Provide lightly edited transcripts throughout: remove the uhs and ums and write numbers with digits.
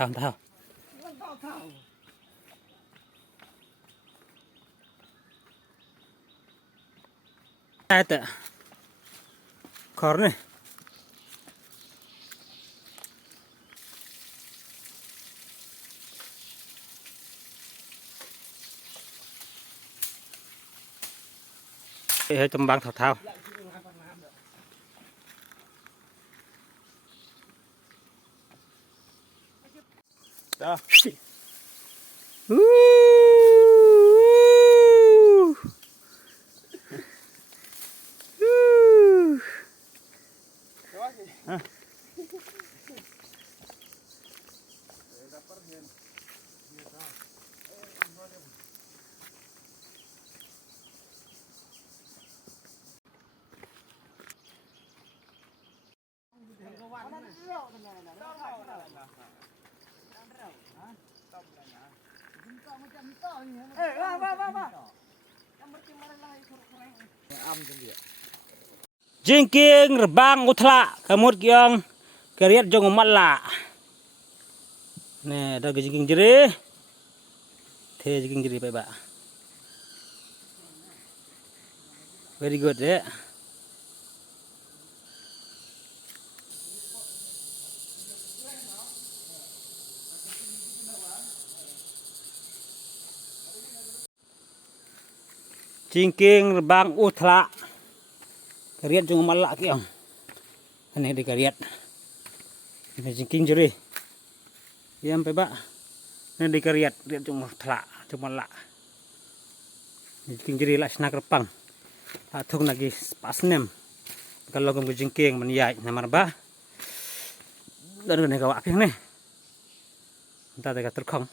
Thao. Ada korne. Hơi tembang thao. Đó. Jingking rebang utla kamut kiong keriat jong umatla. Nih ada jingking jerih. Teh jingking jerih pak. Very good ya. Jingking rebang utla keriat jong umatla kiong. Ini di keriat. Ini jingking jerih. Yam pak. Ini di keriat jong utla jong umatla. Jingking jerih lah senak repang. Atung lagi pas nem. Kalau kamu jingking meniyai namar ba. Dan ini kawak piang nih. Entah dekat terkong.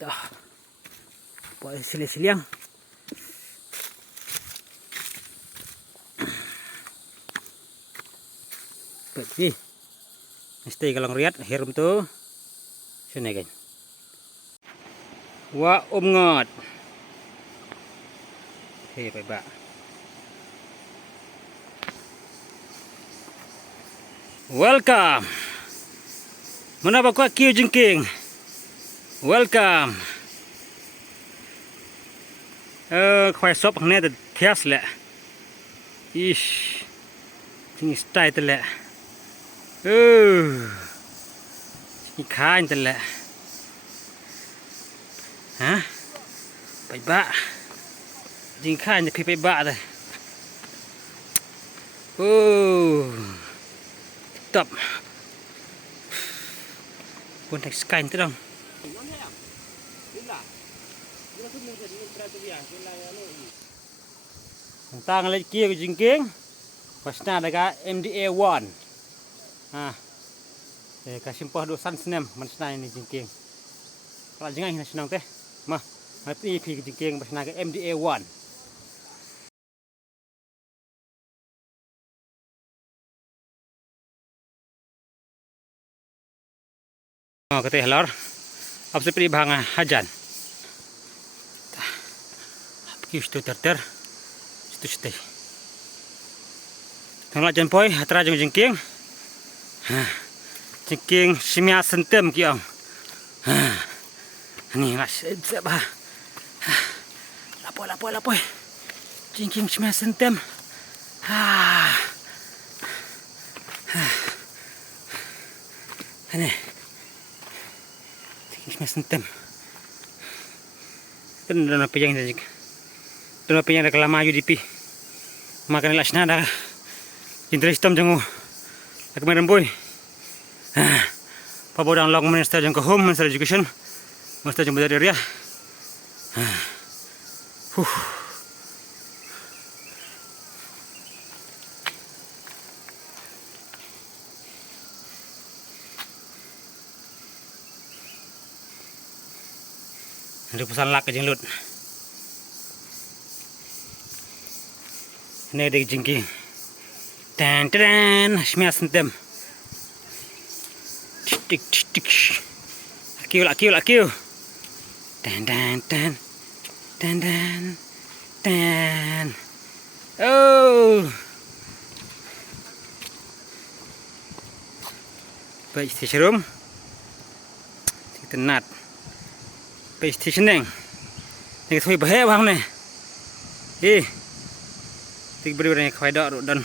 Dah. Boleh siliang. Pergi. Mesti kalau ngeliat hirum tuh. Sini kan. Wah umngot. Hei pak. Welcome. Mana bakal kiu jingking? Welcome. Khwai sop hang ne thias le. Ish. Ting stai te le. Ni khain te le. Hả? Pai ba. Jing khain te pai ba đây. Top. Pun tak scan tu dong. Tang lagi kia jingking. Pasna daga MDA 1. Kasih simpah dosan senem mansna ini jingking. Kalau jangan ini senang teh. Mah, nanti pi jingking pasna daga MDA 1. Kata halor, ab seperti bang hajan. Pergi situ ter, situ. Tengok jempoi, hatra jengking. Jengking Sahmiet sentem kiong. Ni lah sebab. Lapoi. Jengking Sahmiet sentem. Ini. Sahmiet sentem. Kan dana pejang jik. Dana pejang dah kelama UDP. Makan lasna dah. Interestom jangu. Aku main boy. Pabodang long minister jang ke home minister education. Minister jang budaya area. Ada pesan lak jeng lut. Ini ada jengking. Dan Sahmiet sentem. Tik. Akiu. Dan. Oh. Baik, serum. tenatไปที่ชั้นหนึ่งนี่ถวยเบะบ้างเนี่ยติดบริเวณควายดอกรุดดัน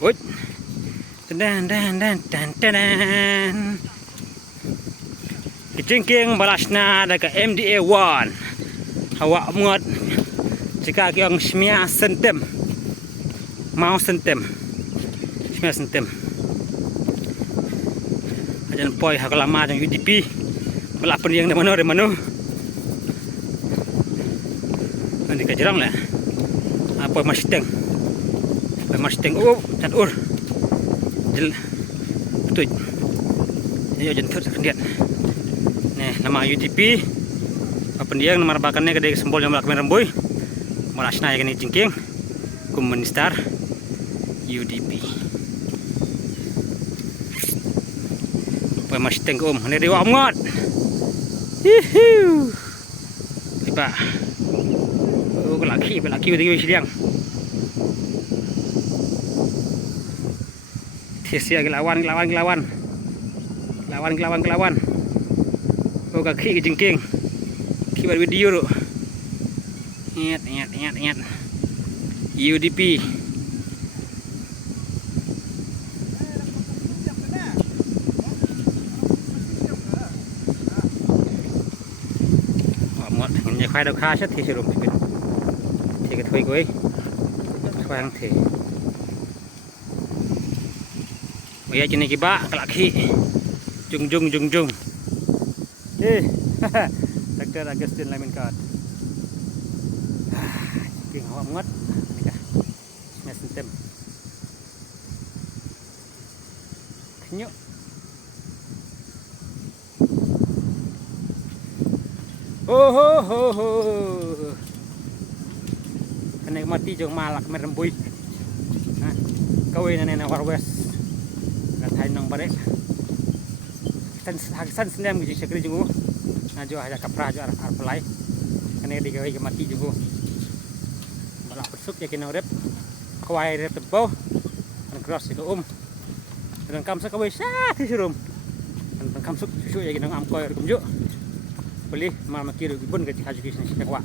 โอ๊ยKecingking balasna dekat MDA 1 awak Umngot jika kiong semia sentem mau sentem semia sentem ajan poi hak lama jang UDP belak pendiang de mano nanti kajerang lah apa masteng cat ur jel betul ayo jan thut kendian nih nama UDP pendiang nomor bakannya gede sembol yang melak meremboy malasna ya kini jingking kum ministar UDP apa masih tengok ini dewa Umngot hihiu tiba laki bagi siang sia lawan kaki jengking kibar video ro ingat UDP Umngot nhà khoai Dohkha chất thì sử dụng thì cái thuê của ấy khoai ăn thì bây giờ trên này cái bạ cái laki jung Dr. Agustin Lamin Card kinh hoa Umngot nhà sentem nhớ Kena mati jong malak merembui kawin na war west katay Nongbareh san sinem gi sekri jungu jo haja kapra jo ar pelai kena digawai ke mati jungu balak pesuk ya kena rep khwai rep tebo an cross ke dan kam sa kawai sa ti surum an kam suk susu ya kena am koy kumju beli mal makir gibun ke haji kisah takwa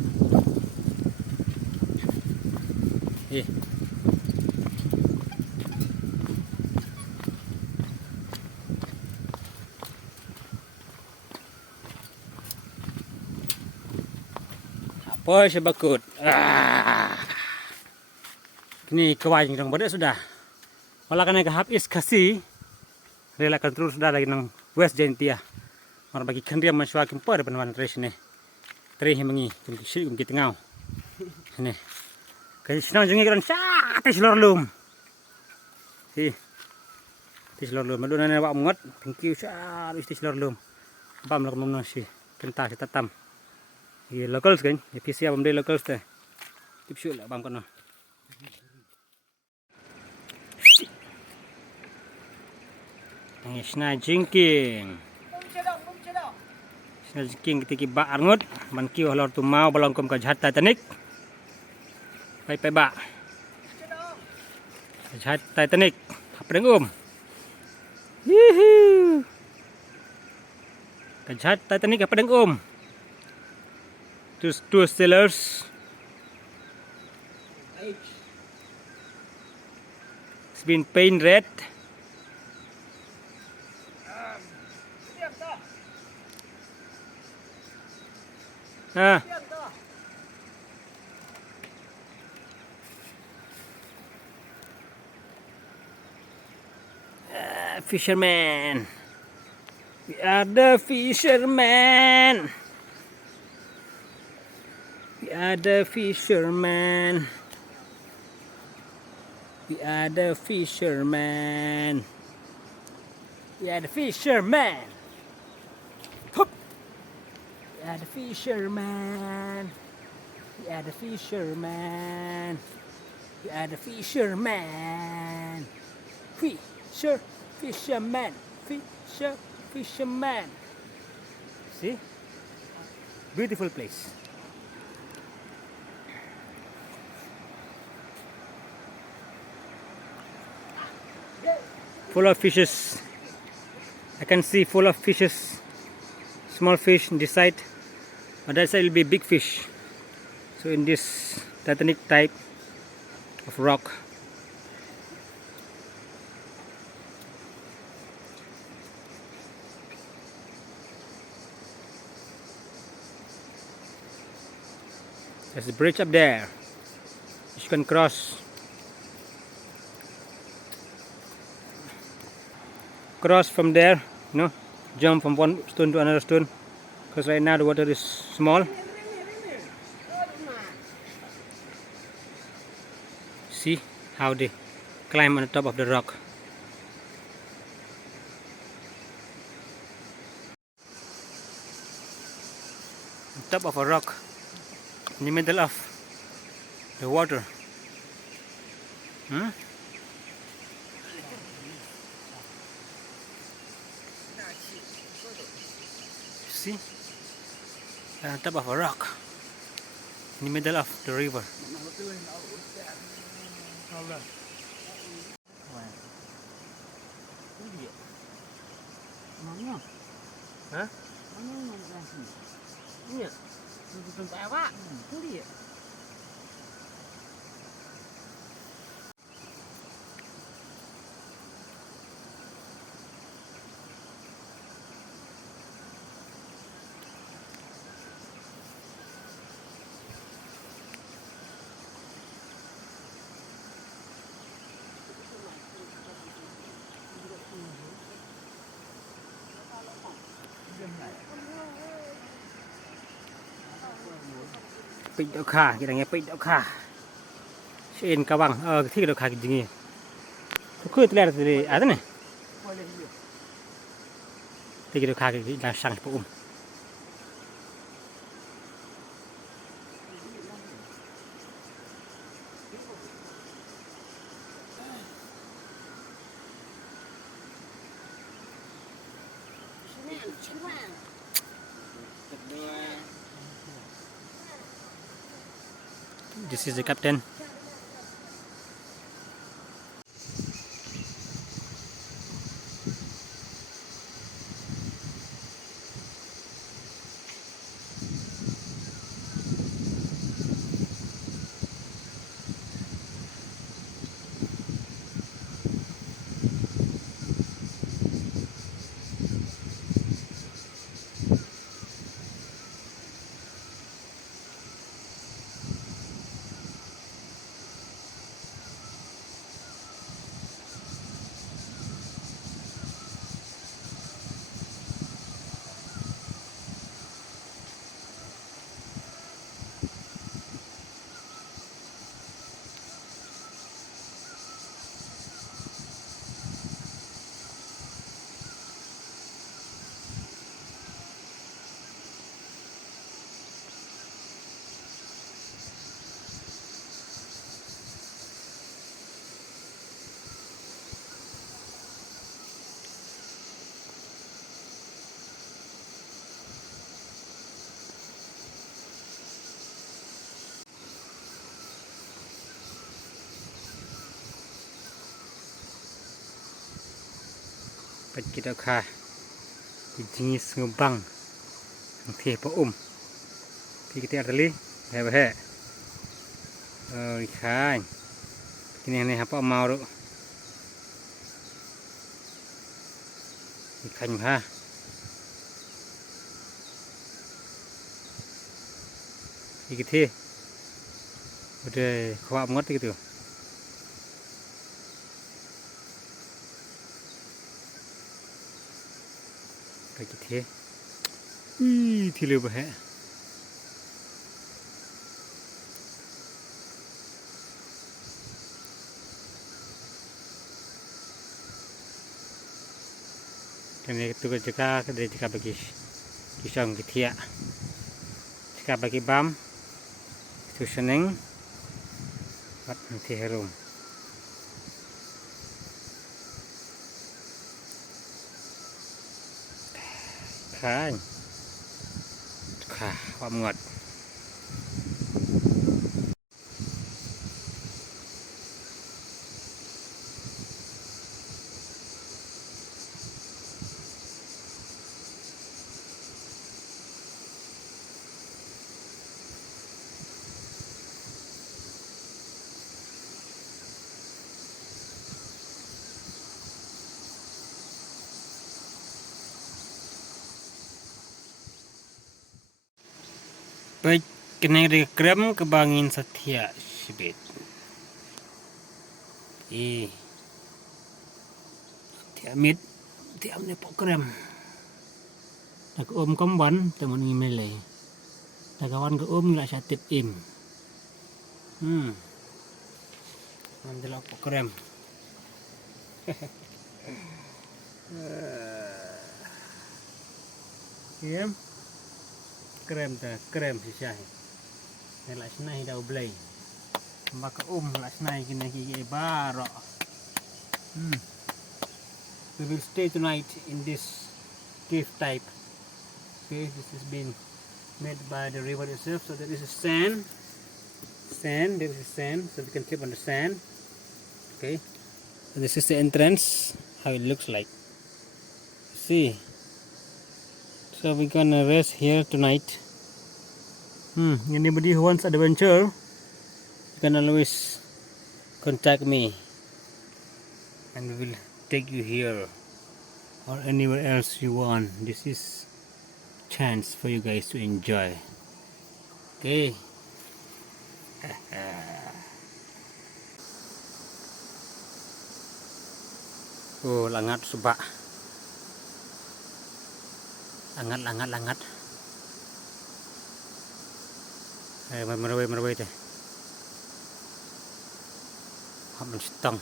apa sebakut ini khwai jeng Nongbareh sudah malah kena ke habis kasih relakan terus sudah lagi nang WJH mar bagi kendria maswa kimpa depan wan tres ni tri himangi kum kisi kum kitengau ni kai senang jengi kan sa tis lor lum tis lor lum maduna ne wa Umngot thank you sa tis lor lum bam lak mum nasi kenta kita tam ye locals kan ye pisia bam de locals te tip syu la bam kono ni sna jingking Jengking kita ba Umngot man kiu halor tu mau balong kom ka jhat Titanic pai ba jhat Titanic apreng hihi ka jhat Titanic apreng two sailors it's been paint red fisherman. We are the fisherman. We are the fisherman. We are the fisherman. We are the fisherman. Hup. We are the fisherman. We are the fisherman. We are the fisherman. Fisherman. Fisherman. See? Beautiful place. full of fishes. I can see full of fishes, small fish in this side, on that side will be big fish. So in this titanic type of rock. There's a bridge up there. You can cross from there, jump from one stone to another stone, because right now the water is small. See how they climb on the top of the rock. On top of a rock, in the middle of the water. See, on top of a rock, in the middle of the river. Hả? Pích Dohkha, kita nghe pích Dohkha. Trên cao bằng, thích Dohkha cái gì? Cứ từ đây từ à thế này. Thích Dohkha cái là sang phụ. This is the captain. Pích Dohkha, jenis ngebang, nanti apa kita arteli, hebat. Ikan, ini apa mau ro? Ikan ha. Iki udah khwai Umngot gitu. Kayak gitu. Thì lừa bả. Ini itu jika bagi kisang gitu ya. Jika bagi bam, itu seneng, buat nanti harum. Khwai Umngot. Baik, kena ada krem kebangin setia sibit. Tiamit, tiam ni pok krem. Tak komban teman ni melai. Tak kawan ke lah syatip im. Nanti pok krem. Krem sisa. Nak senai dah belai. Maka nak senai kena gigi baru. We will stay tonight in this cave type. Okay, this has been made by the river itself. So there is a sand. There is a sand, so we can sleep on the sand. Okay, so this is the entrance. How it looks like. See. So we're gonna rest here tonight. Anybody who wants adventure, you can always contact me, and we will take you here or anywhere else you want. This is chance for you guys to enjoy. Okay. Oh, langat subak. Langat. Merawai teh. Hamil setang.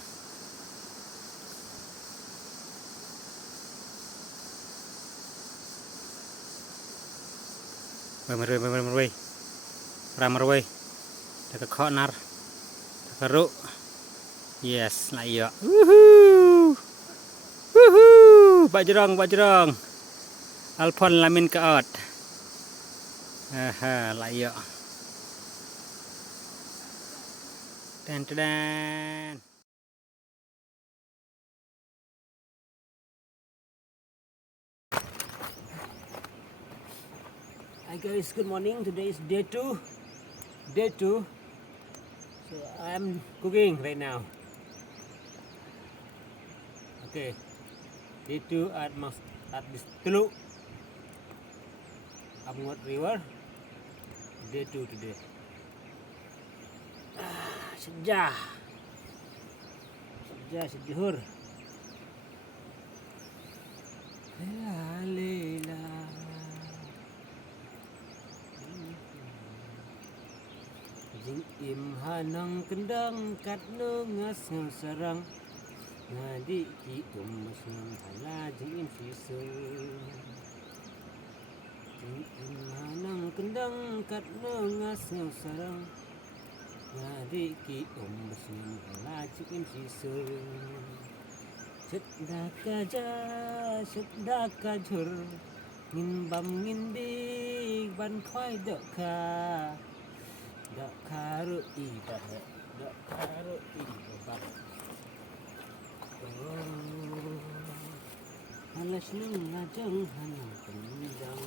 Merawai. Ramarwai. Tak kau nar. Tak keruk. Yes, lah iya. Bajrang. Alpon lamin kaot. Lah iya. Dan. Hi guys, good morning. Today is day 2. So I'm cooking right now. Okay, day 2 at this Tluh, Umngot river. Day 2 today. Sejah sejur. Lela. Jing im hanang kendang kat nungas sarang ngadi ki masnang hala jing im sisul. Jing im hanang kendang kat nungas sarang ngadi ki masnang hala jing im sisul. Sedaka jur ngin bam ngin dik ban khwai Dohkha ru ibah alas nang lajang hanang kendang.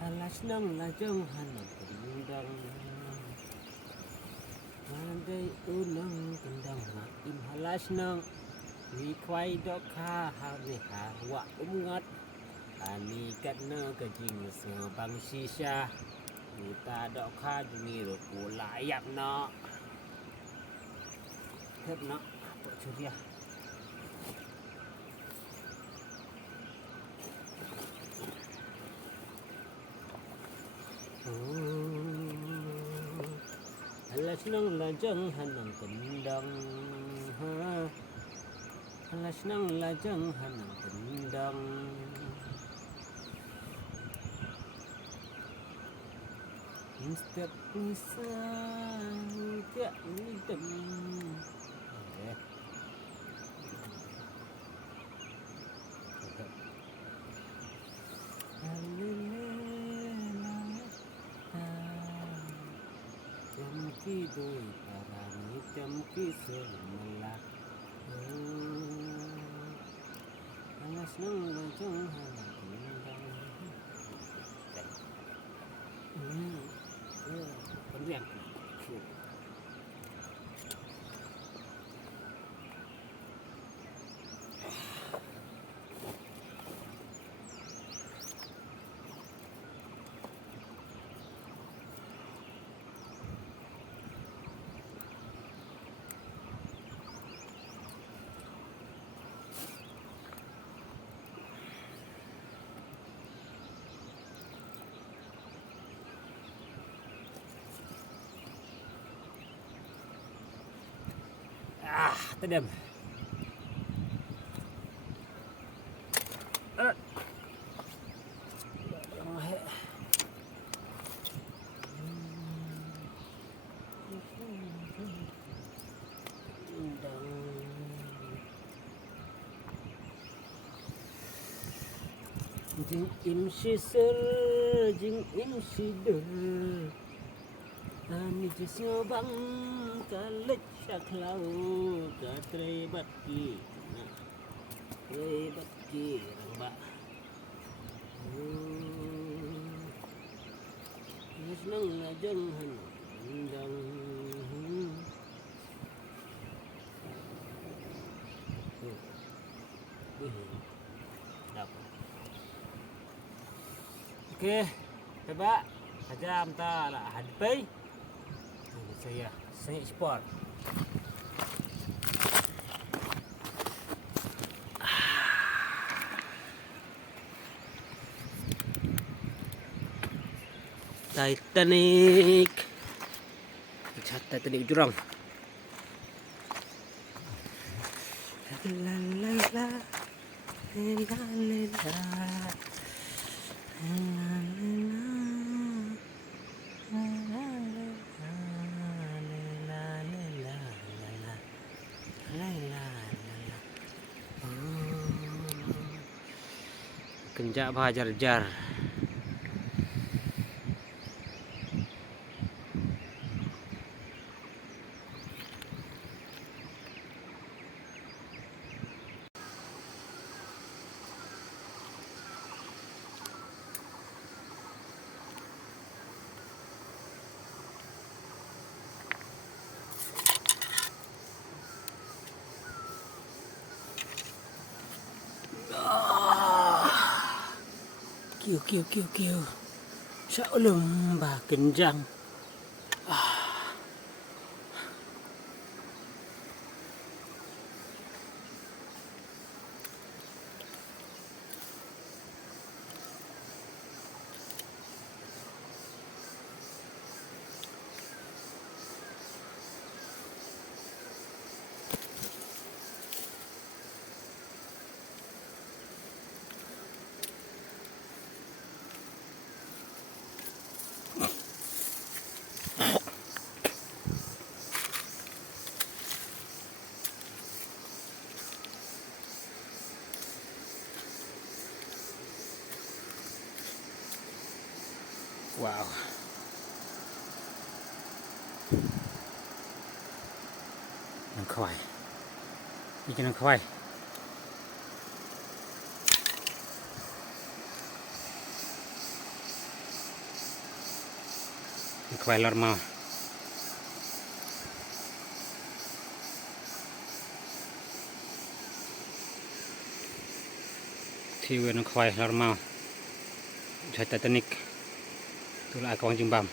Alas nang lajang hanang kendang. Mandai unang kendang im halas nang ni khwai Dohkha wa Umngot ani katna kajing sebang sisa kita Dohkha juni ruku layak nak thep nak apa ceria. Alas nang lajang hanang kendang. Alas nang lajang hanang kendang. Setiap insan tiap hitam. Okay. Jamki doi parani jamki semelah. Alas nang lajang hanang kendang. Kemudian tadi. Jing im si ser, jing im si dur. Ani jesnya bang kalet syaklau katre batki, tre batki ramba. Senang ngajeng hendang. Oke, coba saja minta lah hadpai. Saya sengit sport. Titanic. Titanic jurang. La la la la la la. Kenjak bajar-jar. Kiu. Saulum bah kenjang. Wow. Nong khwai. Ini nong khwai. Nong khwai lor mau. Thiu nong khwai lor mau. Jai Titanic. Tluh akong jimbam.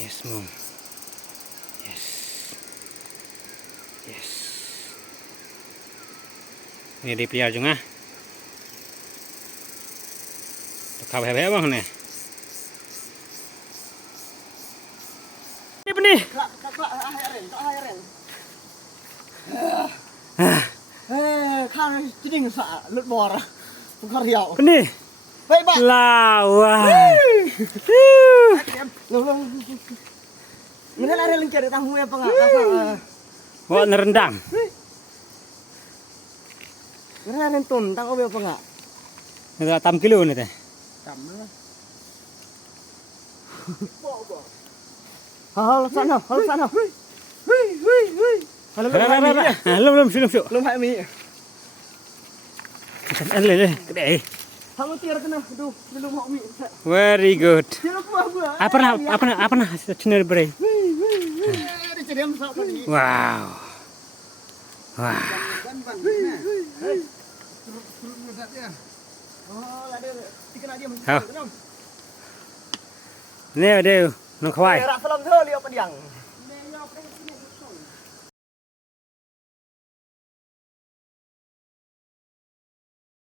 Yes, mom. Yes. Ini dipelihara juga. Dohkha hebat bang nih. Ini apa nih? Khang chính xạ lướt bò ra không khăn hiểu Ini vậy bạn lawan. Mình lại lên kia để tao mua apa enggak? Bawa nerendang. Mình lại lên tuần tao có apa enggak? Itu 8 kilo nih teh. Cầm nữa. Halo sana. Belum, syuk. Belum hai mi. Lên, gede. Kamu tiar kena, aduh, belum mau mi. Very good. Tiar gua. Apa nah channel bre. Di ceriam sak tadi. Wow. Wah. Oh, ada dikena dia. Ini ada nong khwai. Rak salam thơ liu padiang.